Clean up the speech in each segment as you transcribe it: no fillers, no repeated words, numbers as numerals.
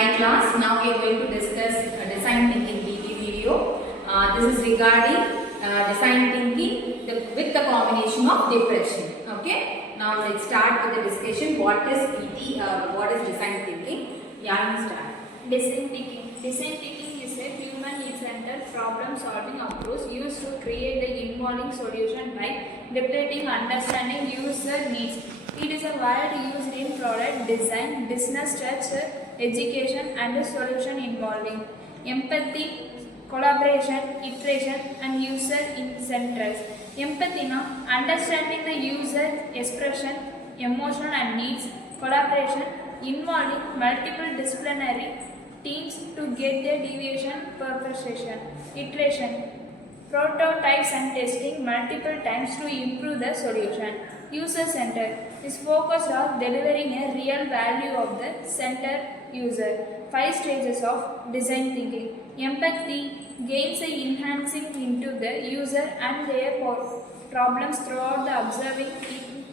Hi class, now we are going to discuss design thinking DT video. This is regarding design thinking with the combination of depression. Okay, now let's start with the discussion. What is DT? What is design thinking? Yeah, you start. Design thinking. Design thinking is a human need-centered problem-solving approach used to create the involving solution by depicting understanding user needs. It is a word used in product design, business structure, education, and solution involving empathy, collaboration, iteration, and user incentives. Empathy, now understanding the user expression, emotion, and needs. Collaboration involving multiple disciplinary teams to get their deviation perfection. Iteration, prototypes and testing multiple times to improve the solution. User centered is focused on delivering a real value of the center user. 5 stages of design thinking. Empathy gains a enhancing into the user and their problems throughout the observing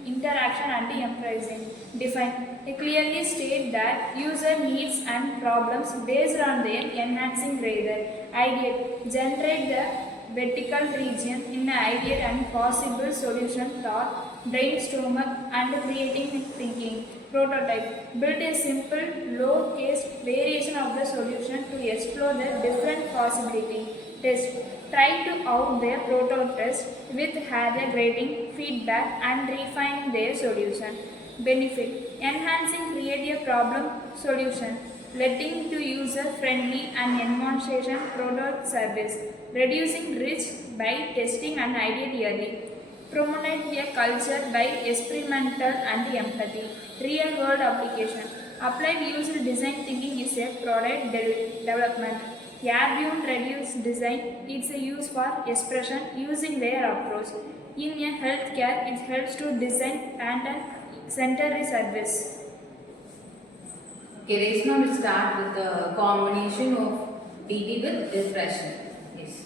interaction and embracing. Define. They clearly state that user needs and problems based on their enhancing rather. Ideate. Generate the vertical region in the ideal and possible solution thought, brainstorm and creating thinking. Prototype. Build a simple, low-case variation of the solution to explore the different possibility. Test. Try to out their proto-test with higher grading, feedback and refining their solution. Benefit. Enhancing creative problem solution. Letting to user-friendly and demonstration product service. Reducing risk by testing and idea early. Promote a culture by experimental and empathy. Real world application. Applied user design thinking is a product development. Airborne reduce design, it's a use for expression using their approach. In a healthcare, it helps to design and center service. Okay, raise now we start with the combination of DT with depression. Yes.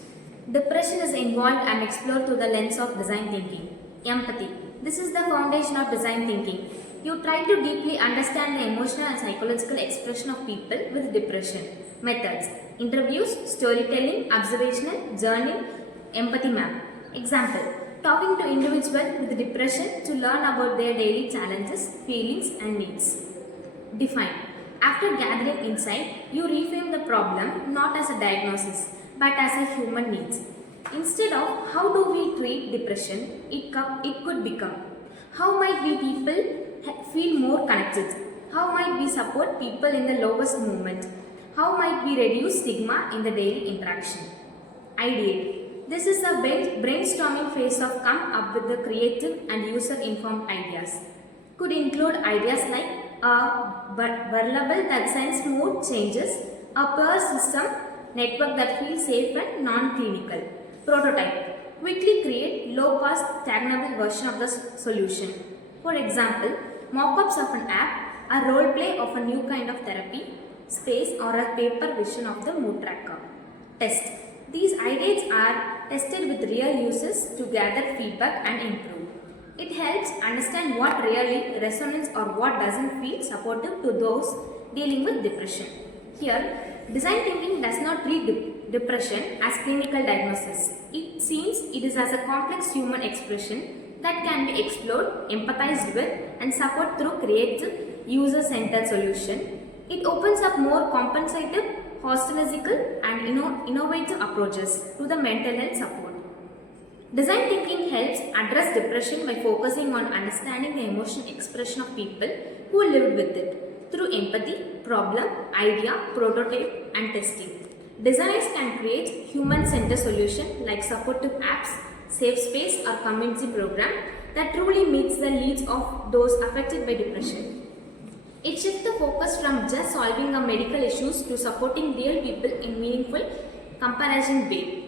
Depression is involved and explored through the lens of design thinking. Empathy. This is the foundation of design thinking. You try to deeply understand the emotional and psychological expression of people with depression. Methods. Interviews, storytelling, observational, journaling, empathy map. Example. Talking to individuals with depression to learn about their daily challenges, feelings and needs. Define. After gathering insight, you reframe the problem not as a diagnosis but as a human needs. Instead of how do we treat depression, it could become how might we people feel more connected? How might we support people in the lowest moment? How might we reduce stigma in the daily interaction? Ideate. This is a brainstorming phase of come up with the creative and user-informed ideas. Could include ideas like a wearable that sends mood changes, a peer system network that feels safe and non-clinical. Prototype. Quickly create low-cost, taggable version of the solution. For example, mock-ups of an app, a role play of a new kind of therapy, space or a paper vision of the mood tracker. Test. These ideas are tested with real users to gather feedback and improve. It helps understand what really resonates or what doesn't feel supportive to those dealing with depression. Here, design thinking does not treat depression as clinical diagnosis. It seems it is as a complex human expression that can be explored, empathized with and supported through creative, user-centered solution. It opens up more compensative, holistical and innovative approaches to the mental health support. Design thinking helps address depression by focusing on understanding the emotional expression of people who live with it through empathy, problem, idea, prototype and testing. Designers can create human-centered solutions like supportive apps, safe space or community program that truly meets the needs of those affected by depression. It shifts the focus from just solving the medical issues to supporting real people in meaningful, compassionate way.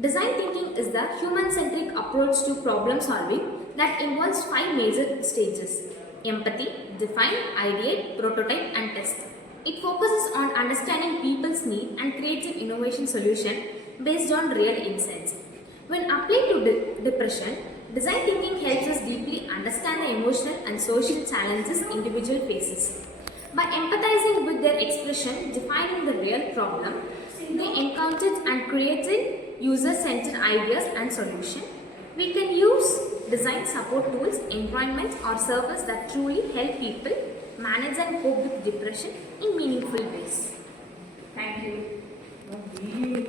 Design thinking is the human-centric approach to problem solving that involves 5 major stages: empathy, define, ideate, prototype and test. It focuses on understanding people's needs and creates an innovation solution based on real insights. When applied to depression, design thinking helps us deeply understand the emotional and social challenges individual faces. By empathizing with their expression depression, defining the real problem they encountered and creating user-centered ideas and solutions. We can use design support tools, environments or servers that truly help people manage and cope with depression in meaningful ways. Thank you.